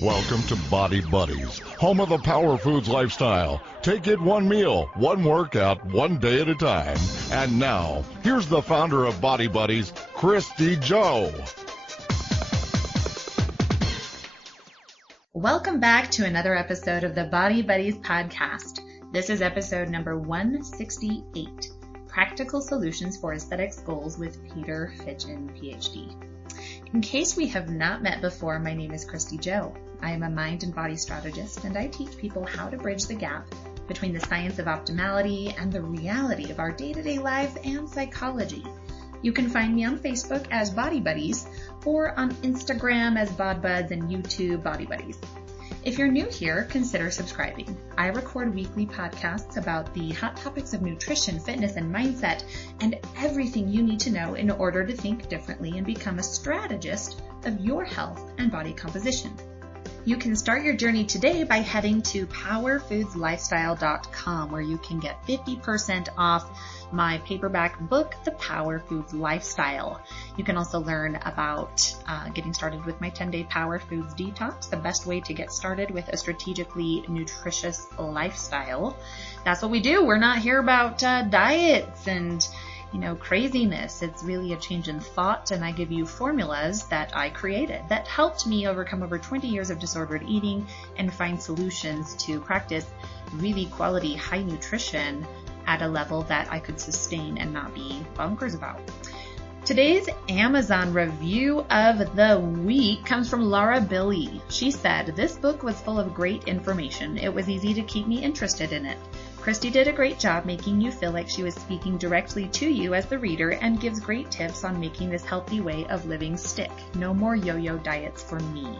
Welcome to Body Buddies, home of the Power Foods lifestyle. Take it one meal, one workout, one day at a time. And now, here's the founder of Body Buddies, Kristy Jo. Welcome back to another episode of the Body Buddies podcast. This is episode number 168, Practical Solutions for Aesthetics Goals with Peter Fitschen, PhD. In case we have not met before, my name is Kristy Jo. I am a mind and body strategist, and I teach people how to bridge the gap between the science of optimality and the reality of our day-to-day lives and psychology. You can find me on Facebook as Body Buddies, or on Instagram as BodBuds and YouTube Body Buddies. If you're new here, consider subscribing. I record weekly podcasts about the hot topics of nutrition, fitness, and mindset, and everything you need to know in order to think differently and become a strategist of your health and body composition. You can start your journey today by heading to powerfoodslifestyle.com, where you can get 50% off my paperback book, The Power Foods Lifestyle. You can also learn about getting started with my 10-day Power Foods Detox, the best way to get started with a strategically nutritious lifestyle. That's what we do. We're not here about diets and craziness. It's really a change in thought, and I give you formulas that I created that helped me overcome over 20 years of disordered eating and find solutions to practice really quality high nutrition at a level that I could sustain and not be bonkers about. Today's Amazon review of the week comes from Laura Billy. She said, "This book was full of great information. It was easy to keep me interested in it. Kristy did a great job making you feel like she was speaking directly to you as the reader and gives great tips on making this healthy way of living stick. No more yo-yo diets for me."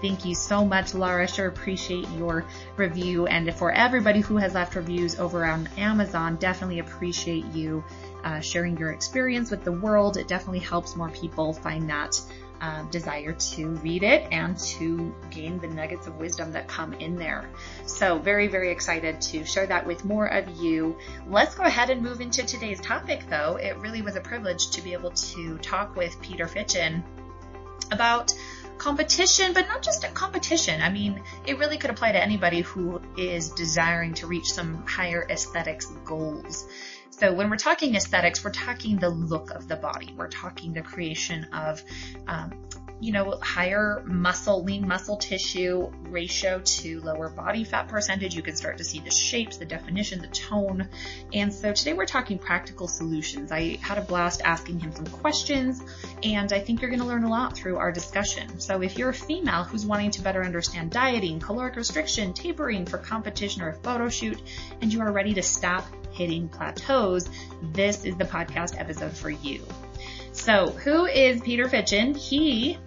Thank you so much, Laura. Sure appreciate your review. And for everybody who has left reviews over on Amazon, definitely appreciate you sharing your experience with the world. It definitely helps more people find that desire to read it and to gain the nuggets of wisdom that come in there. So very, very excited to share that with more of you. Let's go ahead and move into today's topic, though. It really was a privilege to be able to talk with Peter Fitschen about competition, but not just a competition. I mean, it really could apply to anybody who is desiring to reach some higher aesthetics goals. So when we're talking aesthetics, we're talking the look of the body. We're talking the creation of, higher muscle, lean muscle tissue ratio to lower body fat percentage. You can start to see the shapes, the definition, the tone. And so today we're talking practical solutions. I had a blast asking him some questions, and I think you're going to learn a lot through our discussion. So if you're a female who's wanting to better understand dieting, caloric restriction, tapering for competition or a photo shoot, and you are ready to stop hitting plateaus, this is the podcast episode for you. So who is Peter Fitschen? He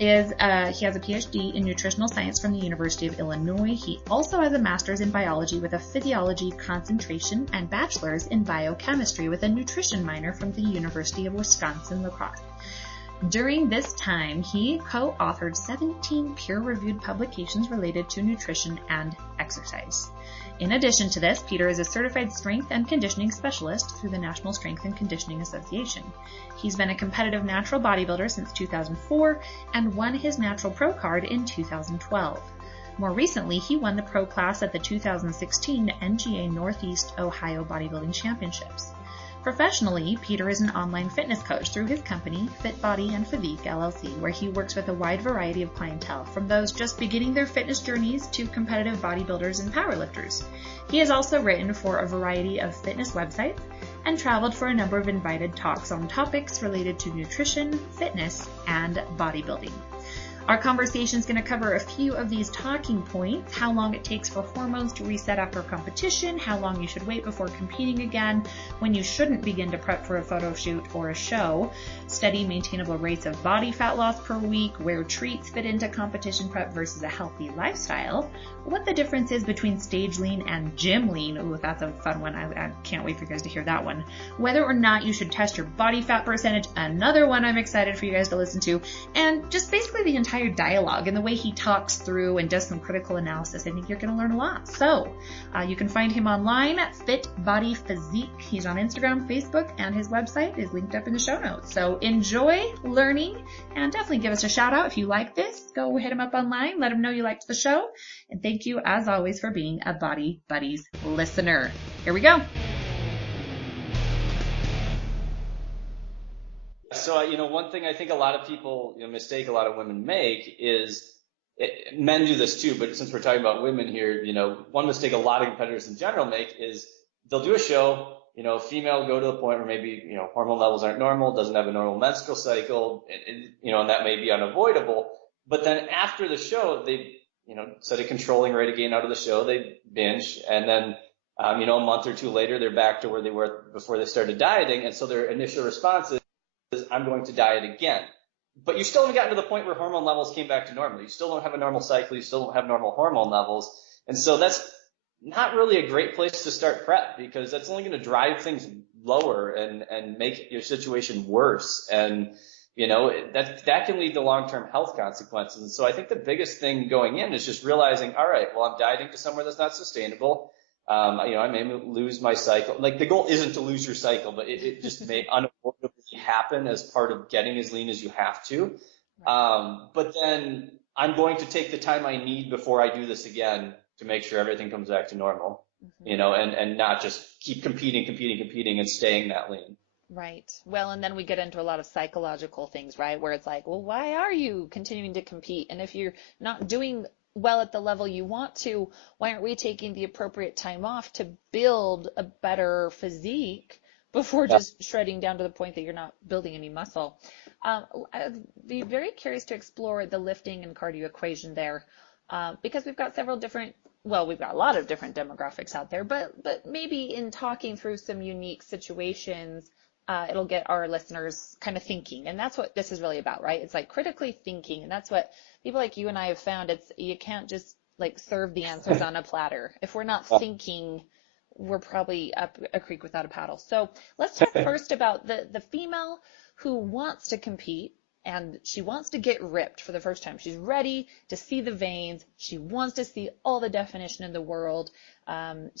has a PhD in nutritional science from the University of Illinois. He also has a master's in biology with a physiology concentration and bachelor's in biochemistry with a nutrition minor from the University of Wisconsin-La Crosse. During this time, he co-authored 17 peer-reviewed publications related to nutrition and exercise. In addition to this, Peter is a certified strength and conditioning specialist through the National Strength and Conditioning Association. He's been a competitive natural bodybuilder since 2004 and won his Natural Pro card in 2012. More recently, he won the pro class at the 2016 NGA Northeast Ohio Bodybuilding Championships. Professionally, Peter is an online fitness coach through his company, Fit Body and Physique LLC, where he works with a wide variety of clientele, from those just beginning their fitness journeys to competitive bodybuilders and powerlifters. He has also written for a variety of fitness websites and traveled for a number of invited talks on topics related to nutrition, fitness, and bodybuilding. Our conversation is going to cover a few of these talking points: how long it takes for hormones to reset after competition, how long you should wait before competing again, when you shouldn't begin to prep for a photo shoot or a show, steady maintainable rates of body fat loss per week, where treats fit into competition prep versus a healthy lifestyle, what the difference is between stage lean and gym lean. Ooh, that's a fun one. I can't wait for you guys to hear that one. Whether or not you should test your body fat percentage, another one I'm excited for you guys to listen to, and just basically the entire entire dialogue and the way he talks through and does some critical analysis. I think you're going to learn a lot. So you can find him online at Fit Body Physique. He's on Instagram, Facebook, and his website is linked up in the show notes. So enjoy learning, and definitely give us a shout out if you like this. Go hit him up online. Let him know you liked the show. And thank you, as always, for being a Body Buddies listener. Here we go. So, one thing I think a lot of people, mistake a lot of women make is, men do this too, but since we're talking about women here, one mistake a lot of competitors in general make is they'll do a show, female will go to the point where maybe, hormone levels aren't normal, doesn't have a normal menstrual cycle, and that may be unavoidable. But then after the show, they, instead of controlling rate of gain out of the show, they binge, and then, a month or two later, they're back to where they were before they started dieting. And so their initial response is, I'm going to diet again. But you still haven't gotten to the point where hormone levels came back to normal. You still don't have a normal cycle. You still don't have normal hormone levels. And so that's not really a great place to start prep, because that's only going to drive things lower and make your situation worse. And, that can lead to long-term health consequences. And so I think the biggest thing going in is just realizing, all right, well, I'm dieting to somewhere that's not sustainable. I may lose my cycle. Like, the goal isn't to lose your cycle, but it just may unavoidably happen as part of getting as lean as you have to. But then I'm going to take the time I need before I do this again to make sure everything comes back to normal, and not just keep competing and staying that lean. Right. Well, and then we get into a lot of psychological things, right? Where it's like, well, why are you continuing to compete? And if you're not doing well at the level you want to, why aren't we taking the appropriate time off to build a better physique before just shredding down to the point that you're not building any muscle? I'd be very curious to explore the lifting and cardio equation there, because we've got a lot of different demographics out there, but maybe in talking through some unique situations, it'll get our listeners kind of thinking. And that's what this is really about, right? It's like critically thinking. And that's what people like you and I have found. You can't just like serve the answers on a platter. If we're not thinking, we're probably up a creek without a paddle. So let's talk first about the female who wants to compete, and she wants to get ripped for the first time. She's ready to see the veins. She wants to see all the definition in the world.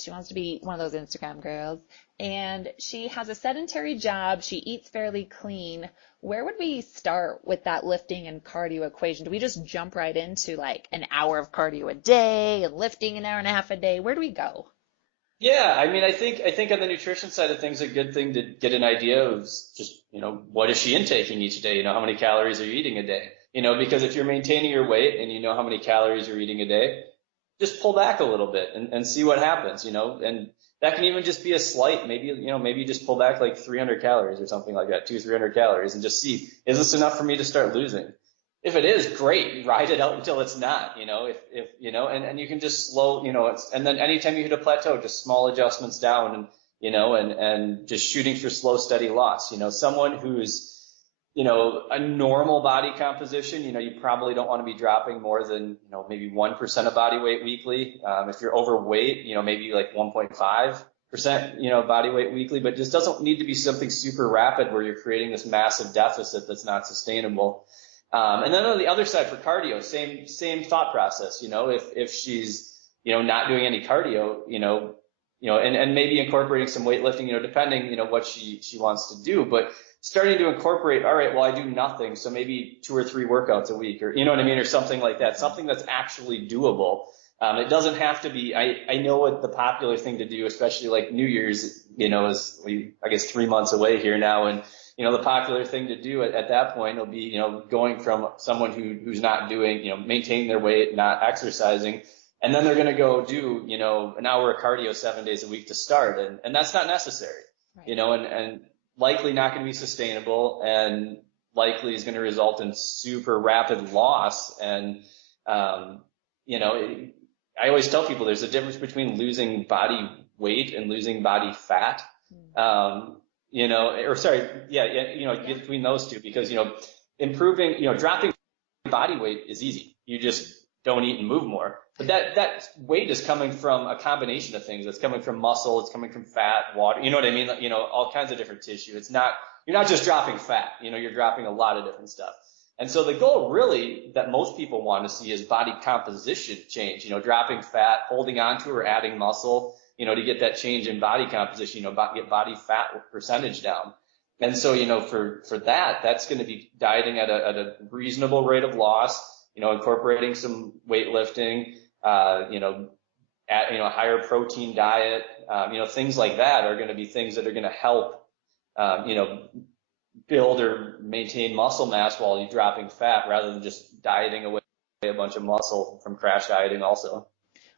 She wants to be one of those Instagram girls, and she has a sedentary job. She eats fairly clean. Where would we start with that lifting and cardio equation? Do we just jump right into like an hour of cardio a day and lifting an hour and a half a day? Where do we go? Yeah, I think on the nutrition side of things, a good thing to get an idea of just, what is she intaking each day? How many calories are you eating a day? Because if you're maintaining your weight and you know how many calories you're eating a day, just pull back a little bit and see what happens, and that can even just be a slight, maybe you just pull back like 300 calories or something like that, 200-300 calories, and just see, is this enough for me to start losing? If it is, great, ride it out until it's not, and you can just slow, and then anytime you hit a plateau, just small adjustments down and just shooting for slow, steady loss. Someone who's, a normal body composition, you probably don't want to be dropping more than, maybe 1% of body weight weekly. If you're overweight, maybe like 1.5%, body weight weekly, but just doesn't need to be something super rapid where you're creating this massive deficit that's not sustainable. And then on the other side for cardio, same thought process, if she's, not doing any cardio, and maybe incorporating some weightlifting, depending, what she wants to do, but starting to incorporate, all right, well, I do nothing. So maybe 2 or 3 workouts a week, or, or something like that, something that's actually doable. It doesn't have to be, I know what the popular thing to do, especially like New Year's, is I guess 3 months away here now. And, the popular thing to do at that point will be, going from someone who's not doing, maintaining their weight, not exercising, and then they're going to go do, an hour of cardio 7 days a week to start. And that's not necessary, Right. And likely not going to be sustainable, and likely is going to result in super rapid loss. And, I always tell people there's a difference between losing body weight and losing body fat. Between those two, because, improving, dropping body weight is easy. You just don't eat and move more. But that weight is coming from a combination of things. It's coming from muscle. It's coming from fat, water. You know what I mean? All kinds of different tissue. You're not just dropping fat. You're dropping a lot of different stuff. And so the goal really that most people want to see is body composition change, dropping fat, holding on to or adding muscle, to get that change in body composition, get body fat percentage down. And so, for that, that's going to be dieting at a reasonable rate of loss, incorporating some weightlifting, higher protein diet, things like that are going to be things that are going to help, build or maintain muscle mass while you're dropping fat rather than just dieting away a bunch of muscle from crash dieting also.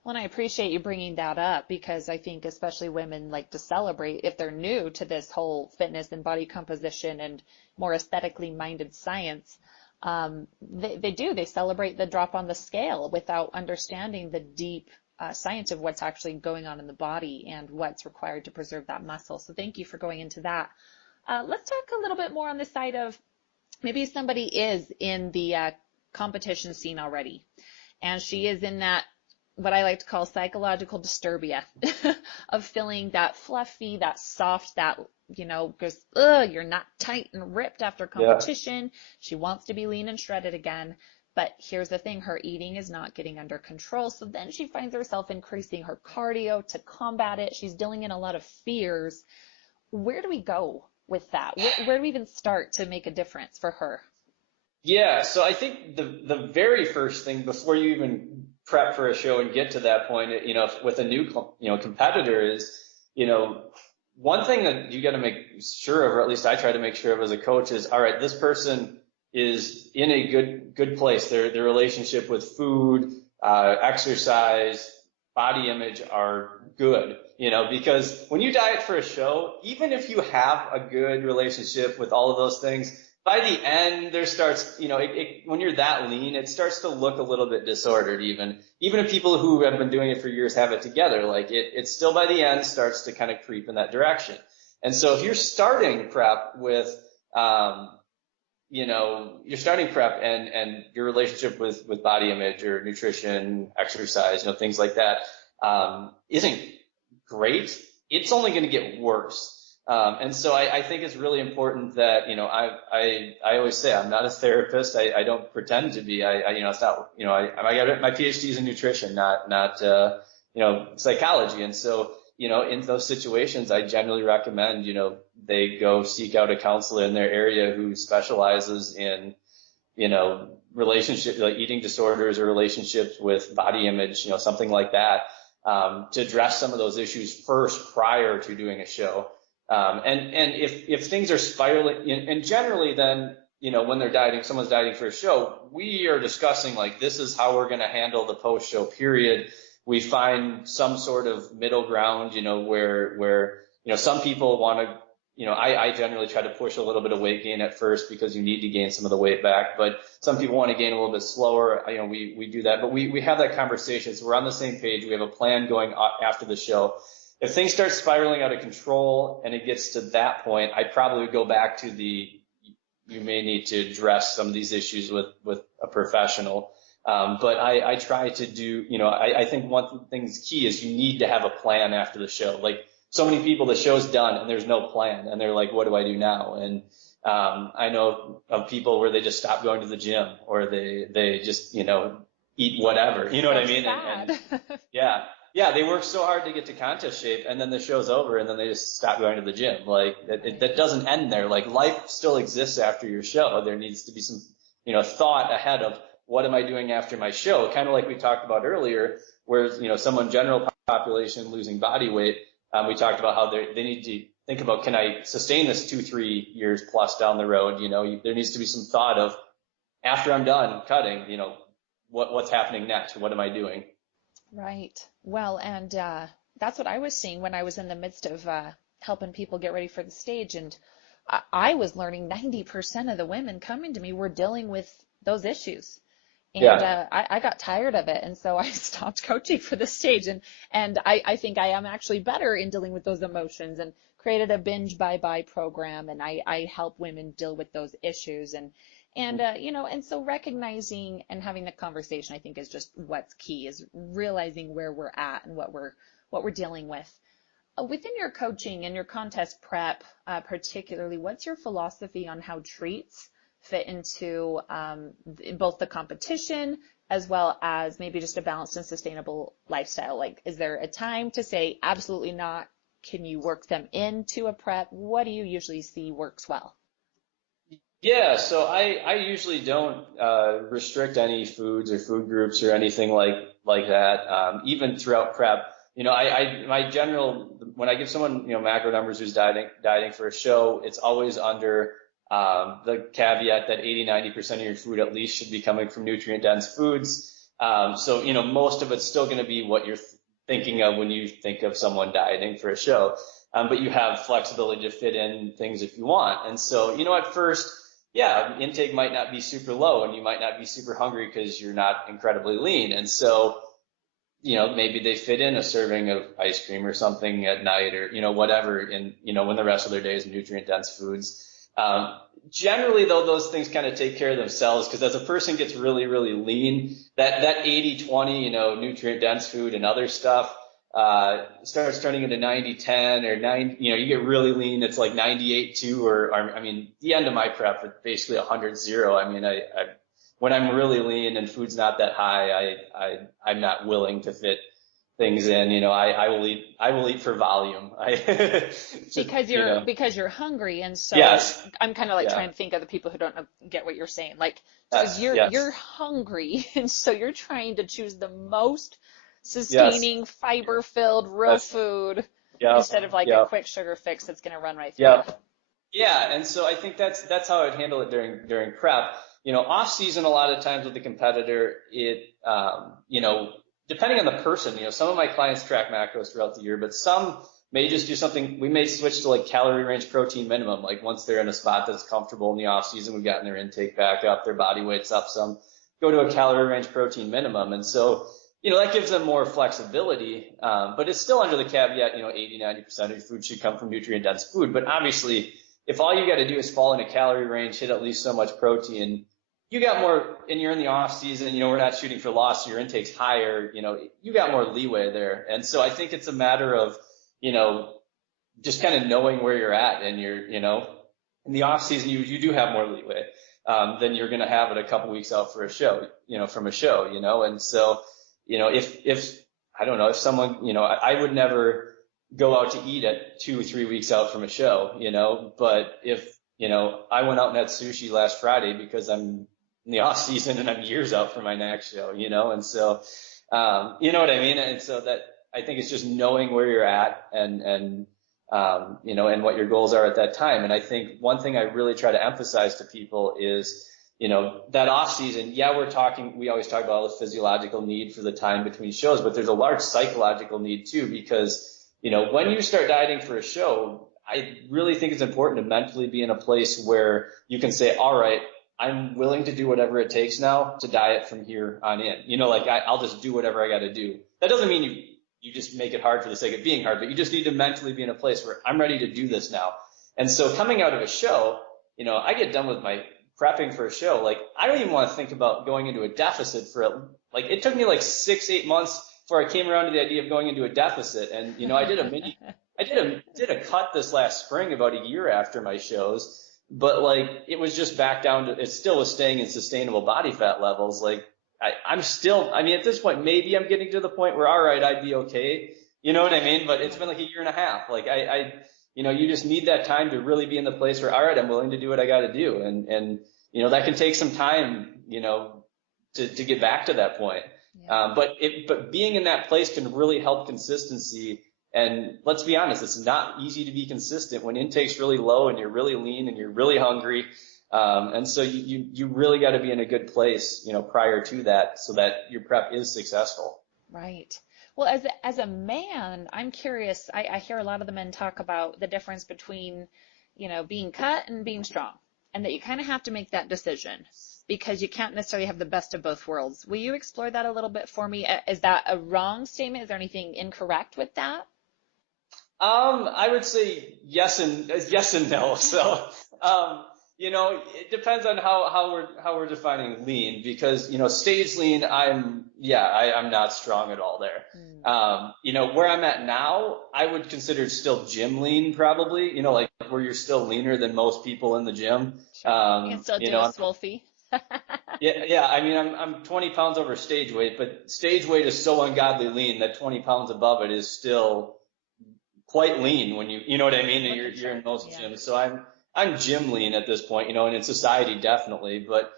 Well, and I appreciate you bringing that up because I think especially women like to celebrate if they're new to this whole fitness and body composition and more aesthetically minded science. They celebrate the drop on the scale without understanding the deep science of what's actually going on in the body and what's required to preserve that muscle. So thank you for going into that. Let's talk a little bit more on the side of maybe somebody is in the competition scene already, and she is in that, what I like to call psychological disturbia of feeling that fluffy, that soft, that, because, you're not tight and ripped after competition. Yeah. She wants to be lean and shredded again. But here's the thing, her eating is not getting under control. So then she finds herself increasing her cardio to combat it. She's dealing in a lot of fears. Where do we go with that? Where do we even start to make a difference for her? Yeah, so I think the very first thing before you even prep for a show and get to that point, with a new, competitor is, one thing that you got to make sure of, or at least I try to make sure of as a coach is, all right, this person is in a good place. Their relationship with food, exercise, body image are good, because when you diet for a show, even if you have a good relationship with all of those things, by the end, there starts, when you're that lean, it starts to look a little bit disordered even if people who have been doing it for years have it together, like it still by the end starts to kind of creep in that direction. And so if you're starting prep with, you're starting prep and your relationship with body image or nutrition, exercise, things like that, isn't great, it's only going to get worse. And so I think it's really important that, I always say I'm not a therapist. I don't pretend to be. It's not, I got my PhDs in nutrition, not psychology. And so, in those situations, I generally recommend, they go seek out a counselor in their area who specializes in, relationship, like eating disorders or relationships with body image, something like that, to address some of those issues first prior to doing a show. And if things are spiraling, and generally then, when they're dieting, someone's dieting for a show, we are discussing like, this is how we're going to handle the post-show period. We find some sort of middle ground, where some people want to, I generally try to push a little bit of weight gain at first because you need to gain some of the weight back, but some people want to gain a little bit slower. We do that, but we have that conversation. So we're on the same page. We have a plan going after the show. If things start spiraling out of control and it gets to that point, I'd probably go back to you may need to address some of these issues with a professional. But I try to do, I think one thing's key is you need to have a plan after the show. Like so many people, the show's done and there's no plan and they're like, what do I do now? And, I know of people where they just stop going to the gym or they just, eat whatever, you know what I mean? And yeah. Yeah, they work so hard to get to contest shape, and then the show's over, and then they just stop going to the gym. Like that doesn't end there. Like life still exists after your show. There needs to be some, thought ahead of what am I doing after my show? Kind of like we talked about earlier, where someone general population losing body weight. We talked about how they need to think about, can I sustain this 2-3 years plus down the road? There needs to be some thought of after I'm done cutting, what's happening next? What am I doing? Right. Well, and that's what I was seeing when I was in the midst of helping people get ready for the stage. And I was learning 90% of the women coming to me were dealing with those issues. And I got tired of it. And so I stopped coaching for the stage. And I think I am actually better in dealing with those emotions and created a binge bye-bye program. And I help women deal with those issues. And so recognizing and having the conversation, I think, is just what's key, is realizing where we're at and what we're dealing with. Within your coaching and your contest prep, particularly, what's your philosophy on how treats fit into both the competition as well as maybe just a balanced and sustainable lifestyle? Like, is there a time to say absolutely not? Can you work them into a prep? What do you usually see works well? Yeah, so I usually don't restrict any foods or food groups or anything like that. Even throughout prep, my general, when I give someone macro numbers who's dieting for a show, it's always under the caveat that 80-90% of your food at least should be coming from nutrient dense foods. So most of it's still going to be what you're thinking of when you think of someone dieting for a show. But you have flexibility to fit in things if you want. And so, at first, yeah, intake might not be super low and you might not be super hungry because you're not incredibly lean. And so, maybe they fit in a serving of ice cream or something at night or, whatever in, when the rest of their day is nutrient dense foods. Generally though, those things kind of take care of themselves because as a person gets really, really lean, that 80-20, nutrient dense food and other stuff, starts turning into 90-10 or 9, you get really lean. It's like 98-2 or the end of my prep is basically 100-0. I mean, when I'm really lean and food's not that high, I'm not willing to fit things in. I will eat for volume. Because you're hungry. And so yes. I'm kind of like trying to think of the people who don't get what you're saying. Like, because you're hungry. And so you're trying to choose the most sustaining, fiber-filled, real food instead of like a quick sugar fix that's going to run right through. Yeah, and so I think that's how I'd handle it during prep. Off season, a lot of times with the competitor, depending on the person, some of my clients track macros throughout the year, but some may just do something. We may switch to like calorie range protein minimum. Like once they're in a spot that's comfortable in the off season, we've gotten their intake back up, their body weight's up some, go to a calorie range protein minimum. And so, that gives them more flexibility, but it's still under the caveat, 80-90% of your food should come from nutrient dense food. But obviously, if all you got to do is fall in a calorie range, hit at least so much protein, you got more, and you're in the off season, we're not shooting for loss, so your intake's higher, you got more leeway there. And so I think it's a matter of, just kind of knowing where you're at, and you're, in the off season, you do have more leeway, than you're going to have it a couple weeks out for a show, from a show, and so, if I don't know, if someone, I would never go out to eat at 2 or 3 weeks out from a show, but if, I went out and had sushi last Friday because I'm in the off season and I'm years out from my next show, and so, you know what I mean? And so that, I think it's just knowing where you're at and what your goals are at that time. And I think one thing I really try to emphasize to people is, that off season, we always talk about the physiological need for the time between shows, but there's a large psychological need too, because, when you start dieting for a show, I really think it's important to mentally be in a place where you can say, all right, I'm willing to do whatever it takes now to diet from here on in. I'll just do whatever I got to do. That doesn't mean you just make it hard for the sake of being hard, but you just need to mentally be in a place where I'm ready to do this now. And so coming out of a show, I get done with my prepping for a show. Like, I don't even want to think about going into a deficit it took me like 6-8 months before I came around to the idea of going into a deficit. And, I did a cut this last spring about a year after my shows, but it was just back down to, it still was staying in sustainable body fat levels. I'm still, at this point, maybe I'm getting to the point where, all right, I'd be okay. You know what I mean? But it's been like a year and a half. You just need that time to really be in the place where, all right, I'm willing to do what I got to do. And, that can take some time, to get back to that point. Yeah. But being in that place can really help consistency. And let's be honest, it's not easy to be consistent when intake's really low and you're really lean and you're really hungry. And so you really got to be in a good place, prior to that, so that your prep is successful. Right. Well, as a man, I'm curious. I hear a lot of the men talk about the difference between, being cut and being strong, and that you kind of have to make that decision because you can't necessarily have the best of both worlds. Will you explore that a little bit for me? Is that a wrong statement? Is there anything incorrect with that? I would say yes and no. So, it depends on how we're defining lean, because, stage lean, I'm not strong at all there. Where I'm at now, I would consider still gym lean probably, where you're still leaner than most people in the gym. You can still do a swolfie. Yeah. I mean, I'm 20 pounds over stage weight, but stage weight is so ungodly lean that 20 pounds above it is still quite lean when you know what I mean? And you're in most gyms. So I'm gym lean at this point, and in society definitely, but,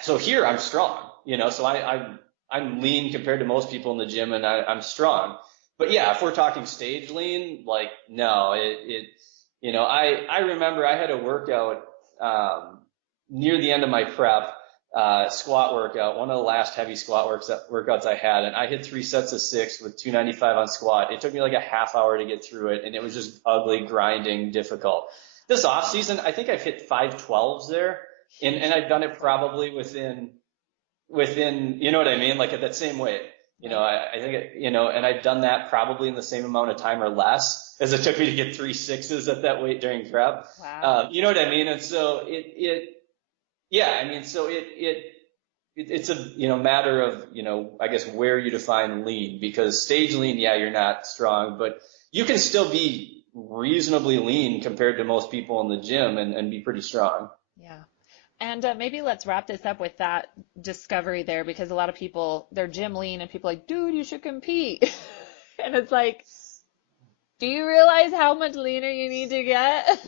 so here I'm strong, so I'm lean compared to most people in the gym, and I'm strong. But yeah, if we're talking stage lean, like, no, I remember I had a workout, near the end of my prep, squat workout, one of the last heavy squat workouts I had, and I hit 3 sets of 6 with 295 on squat. It took me like a half hour to get through it, and it was just ugly, grinding, difficult. This off season, I think I've hit 512s there, and I've done it probably within, you know what I mean? Like at that same weight, I think, and I've done that probably in the same amount of time or less as it took me to get 3 6s at that weight during prep. Wow. You know what I mean? And so it's a, matter of, I guess where you define lean, because stage lean, yeah, you're not strong, but you can still be reasonably lean compared to most people in the gym and be pretty strong. Yeah. And maybe let's wrap this up with that discovery there, because a lot of people, they're gym lean and people are like, dude, you should compete. And it's like, do you realize how much leaner you need to get?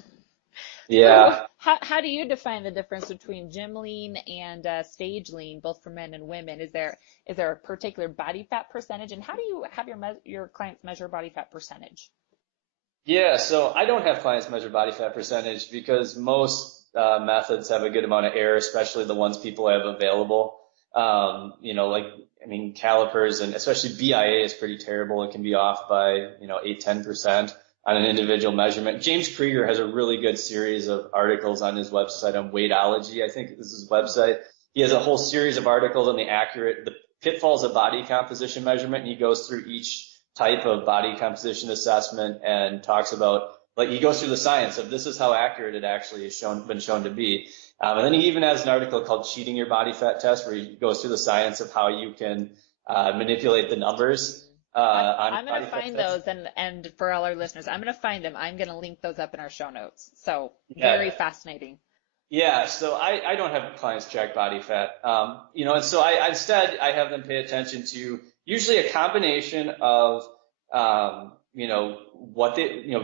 Yeah. So how do you define the difference between gym lean and stage lean, both for men and women? Is there a particular body fat percentage, and how do you have your clients measure body fat percentage? Yeah, so I don't have clients measure body fat percentage because most methods have a good amount of error, especially the ones people have available. Calipers, and especially BIA is pretty terrible. It can be off by, 8-10% on an individual measurement. James Krieger has a really good series of articles on his website on Weightology, I think this is his website. He has a whole series of articles on the pitfalls of body composition measurement, and he goes through each type of body composition assessment and talks about, like, he goes through the science of this is how accurate it actually has been shown to be. And then he even has an article called Cheating Your Body Fat Test, where he goes through the science of how you can manipulate the numbers. I'm going to find those, and for all our listeners, I'm going to find them. I'm going to link those up in our show notes. So very fascinating. Yeah, so I don't have clients track body fat, and so I instead have them pay attention to usually a combination of, what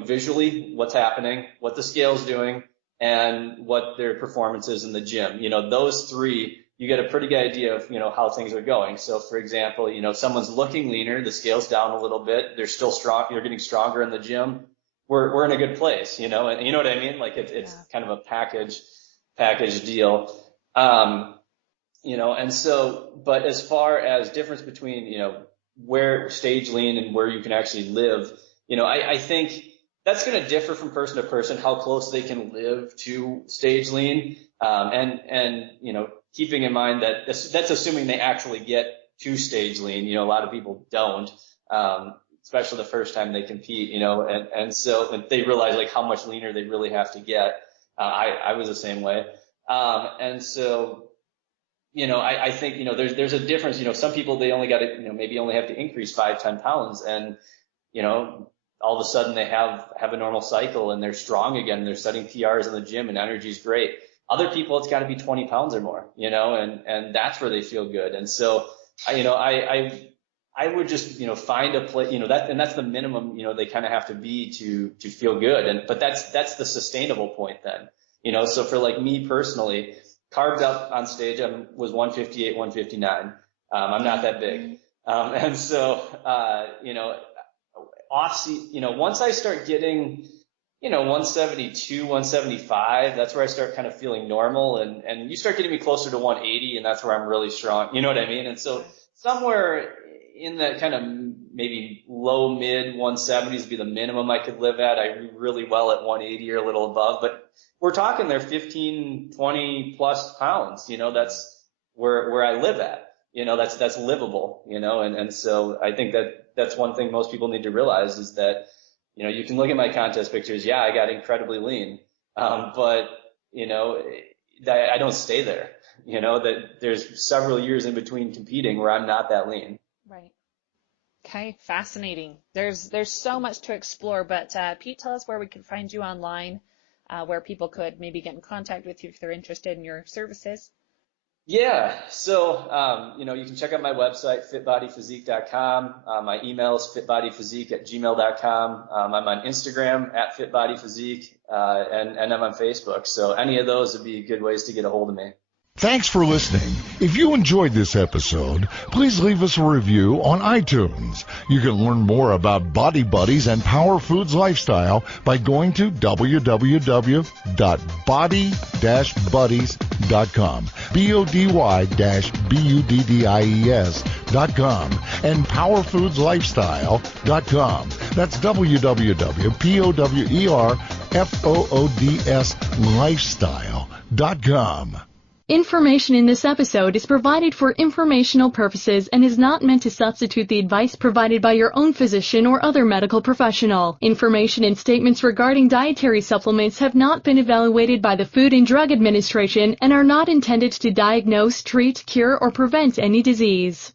visually what's happening, what the scale's doing, and what their performance is in the gym. Those three, you get a pretty good idea of, how things are going. So for example, if someone's looking leaner, the scale's down a little bit, they're still strong, you're getting stronger in the gym, we're in a good place, and you know what I mean? Like it's kind of a package deal. And so, but as far as difference between, where stage lean and where you can actually live, I think that's going to differ from person to person, how close they can live to stage lean. And keeping in mind that that's assuming they actually get to stage lean. A lot of people don't, especially the first time they compete, and so they realize like how much leaner they really have to get. I was the same way. And so, I think, there's a difference. Some people, they only got to, maybe only have to increase 5-10 pounds, and, all of a sudden they have a normal cycle and they're strong again. They're setting PRs in the gym and energy's great. Other people, it's got to be 20 pounds or more, and that's where they feel good. And so, I would just, find a place, and that's the minimum, they kind of have to be to feel good. But that's the sustainable point then, so for like me personally, carved up on stage, I was 158, 159. I'm not that big. And so, once I start getting, 172, 175, that's where I start kind of feeling normal, and you start getting me closer to 180, and that's where I'm really strong. You know what I mean? And so somewhere in that kind of maybe low mid 170s would be the minimum I could live at. I do really well at 180 or a little above, but we're talking there 15, 20 plus pounds, that's where I live at, that's livable, and so I think that's one thing most people need to realize is that, you can look at my contest pictures. Yeah, I got incredibly lean. But, that I don't stay there, that there's several years in between competing where I'm not that lean. Right. Okay, fascinating. There's so much to explore, but Pete, tell us where we can find you online, where people could maybe get in contact with you if they're interested in your services. Yeah, so you can check out my website, fitbodyphysique.com. My email is fitbodyphysique@gmail.com. I'm on Instagram @fitbodyphysique, and I'm on Facebook. So any of those would be good ways to get a hold of me. Thanks for listening. If you enjoyed this episode, please leave us a review on iTunes. You can learn more about Body Buddies and Power Foods Lifestyle by going to www.body-buddies.com, BODY-BUDDIES.com, and powerfoodslifestyle.com. That's www.powerfoodslifestyle.com. Information in this episode is provided for informational purposes and is not meant to substitute the advice provided by your own physician or other medical professional. Information and statements regarding dietary supplements have not been evaluated by the Food and Drug Administration and are not intended to diagnose, treat, cure, or prevent any disease.